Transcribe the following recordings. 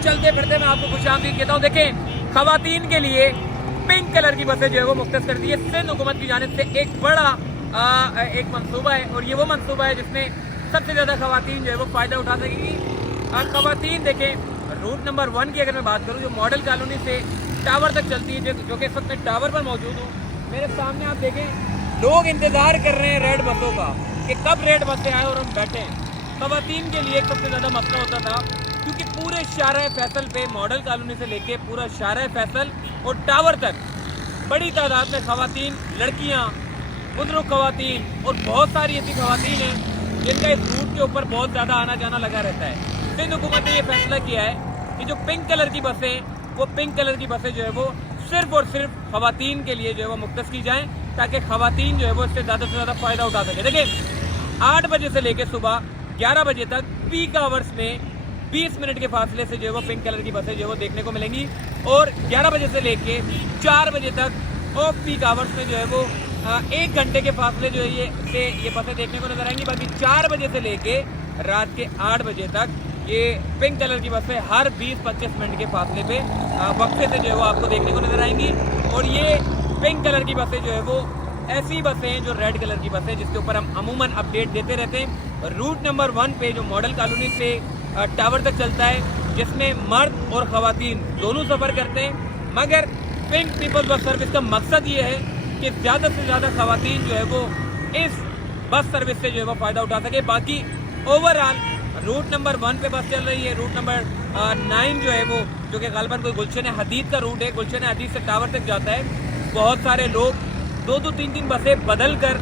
चलते फिरते मैं आपको खुशामदीद कहता हूँ। देखें, खवातीन के लिए पिंक कलर की बसें जो है वो मुख्तस कर दी है सिंध हुकूमत की जानिब से। एक बड़ा एक मंसूबा है और ये वो मंसूबा है जिसमें सबसे ज़्यादा खवातीन जो है वो फ़ायदा उठा सकेंगी। खवातीन देखें, रूट नंबर 1 की अगर मैं बात करूँ, जो मॉडल कॉलोनी से टावर तक चलती है, जो कि इस वक्त मैं टावर पर मौजूद हूँ। मेरे सामने आप देखें, लोग इंतज़ार कर रहे हैं रेड बसों का कि कब रेड बसें आए और हम बैठे हैं। खवातीन के लिए एक सबसे ज़्यादा मसला होता था, क्योंकि पूरे शाहराह फैसल पे मॉडल कॉलोनी से लेके पूरा शाहराह फैसल और टावर तक बड़ी तादाद में खवातीन, लड़कियाँ, बुजुर्ग खवातीन और बहुत सारी ऐसी खवातीन हैं जिनका इस रूट के ऊपर बहुत ज़्यादा आना जाना लगा रहता है। सिंध हुकूमत ने ये फैसला किया है कि जो पिंक कलर की बसें, वो पिंक कलर की बसें जो है वो सिर्फ और सिर्फ खवातीन के लिए जो है वो मुख्तस की जाएँ, ताकि खवातीन जो है वो इससे ज़्यादा से ज़्यादा फ़ायदा उठा सके। देखिए, 8 बजे से लेकर सुबह 11 बजे तक पीक आवर्स में 20 मिनट के फासले से जो है वो पिंक कलर की बसें जो है वो देखने को मिलेंगी, और 11 बजे से लेके 4 बजे तक ऑफ पीक आवर्स में जो है वो 1 घंटे के फासले जो है ये बसें देखने को नजर आएंगी। बाकी 4 बजे से लेके रात के 8 बजे तक ये पिंक कलर की बसें हर 20-25 मिनट के फासले पे वक्फे से जो है वो आपको देखने को नजर आएंगी। और ये पिंक कलर की बसें जो है वो ऐसी बसें हैं जो रेड कलर की बसें, जिसके ऊपर हम अमूमन अपडेट देते रहते हैं। रूट नंबर 1 पे जो मॉडल कॉलोनी से टावर तक चलता है, जिसमें मर्द और खवातीन दोनों सफ़र करते हैं। मगर पिंक पीपल्स बस सर्विस का मकसद ये है कि ज़्यादा से ज़्यादा खवातीन जो है वो इस बस सर्विस से जो है वो फ़ायदा उठा सके। बाकी ओवरऑल रूट नंबर 1 पे बस चल रही है। रूट नंबर 9 जो है वो, जो कि ग़ालिबन कोई गुलशन हदीद का रूट है, गुलशन हदीद से टावर तक जाता है। बहुत सारे लोग 2-2, 3-3 बसें बदल कर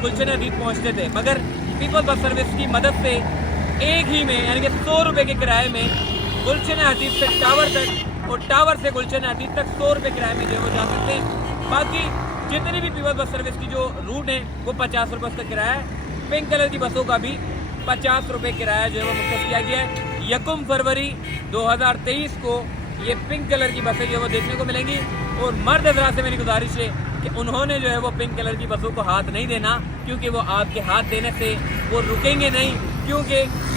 गुलशन हदीद पहुँचते थे, मगर पीपल्स बस सर्विस की मदद से एक ही में, यानी कि 100 रुपये के किराए में गुलशन हदीद से टावर तक और टावर से गुलशन हदीद तक 100 रुपये किराए में जो है वो जा सकते हैं। बाकी जितनी भी पीपल्स बस सर्विस की जो रूट है वो 50 रुपये उसका किराया है। पिंक कलर की बसों का भी 50 रुपये किराया जो है वो मुख्तस किया गया है। 1 फरवरी 2023 को ये पिंक कलर की बसें जो है वो देखने को मिलेंगी। और मर्द हज़रात से मेरी गुजारिश है कि उन्होंने जो है वो पिंक कलर की बसों को हाथ नहीं देना, क्योंकि वो आपके हाथ देने से वो रुकेंगे नहीं। क्योंकि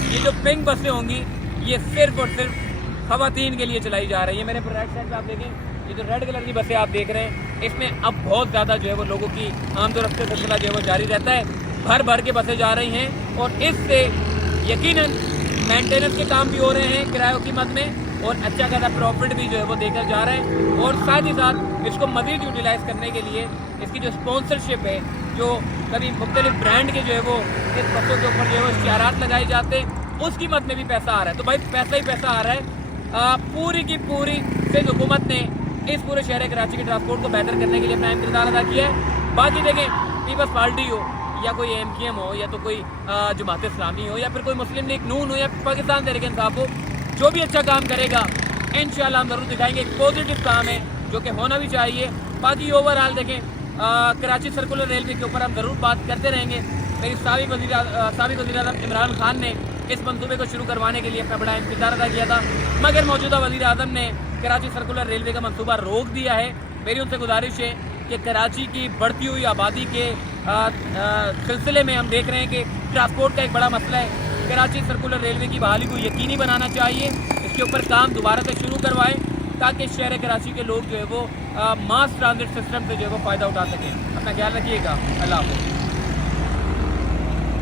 ये जो पिंक बसें होंगी ये सिर्फ और सिर्फ खवातीन के लिए चलाई जा रही है। मेरे राइट साइड पे आप देखें, ये जो रेड कलर की बसें आप देख रहे हैं, इसमें अब बहुत ज़्यादा जो है वो लोगों की आमद और रफ्त सिलसिला जो है वो जारी रहता है। भर भर के बसें जा रही हैं और इससे यकीनन मेंटेनेंस के काम भी हो रहे हैं किरायों की मद में, और अच्छा खासा प्रॉफिट भी जो है वो देकर जा रहे हैं। और साथ ही साथ इसको मज़ीद यूटिलाइज़ करने के लिए इसकी जो स्पॉन्सरशिप है, जो कभी मुख्तलिफ ब्रांड के जो है वो इस बसों के ऊपर जो है वो इश्तिहारात लगाए जाते हैं, उसकी मद में भी पैसा आ रहा है। तो भाई पैसा ही पैसा आ रहा है। पूरी की पूरी सिंध हुकूमत ने इस पूरे शहर कराची के ट्रांसपोर्ट को बेहतर करने के लिए अपना किरदार अदा किया है। बाकी देखें, पीपल्स पार्टी हो या कोई MKM हो या तो कोई जमात इस्लामी हो या फिर कोई मुस्लिम लीग नून हो या पाकिस्तान तहरीक इंसाफ हो, जो भी अच्छा काम करेगा इंशाल्लाह हम ज़रूर दिखाएंगे। एक पॉजिटिव काम है जो कि होना भी चाहिए। बाकी ओवरऑल देखें, कराची सर्कुलर रेलवे के ऊपर हम ज़रूर बात करते रहेंगे। मेरी साबिक वज़ीर आज़म इमरान खान ने इस मंसूबे को शुरू करवाने के लिए अपना बड़ा किरदार अदा किया था, मगर मौजूदा वज़ीर आज़म ने कराची सर्कुलर रेलवे का मंसूबा रोक दिया है। मेरी उनसे गुजारिश है कि कराची की बढ़ती हुई आबादी के सिलसिले में हम देख रहे हैं कि ट्रांसपोर्ट का एक बड़ा मसला है। कराची सर्कुलर रेलवे की बहाली को यकीनी बनाना चाहिए, इसके ऊपर काम दोबारा से शुरू करवाएं, ताकि शहर कराची के लोग जो है वो मास ट्रांजिट सिस्टम से जो है वो फ़ायदा उठा सकें। अपना ख्याल रखिएगा। अल्लाह हाफ़िज़।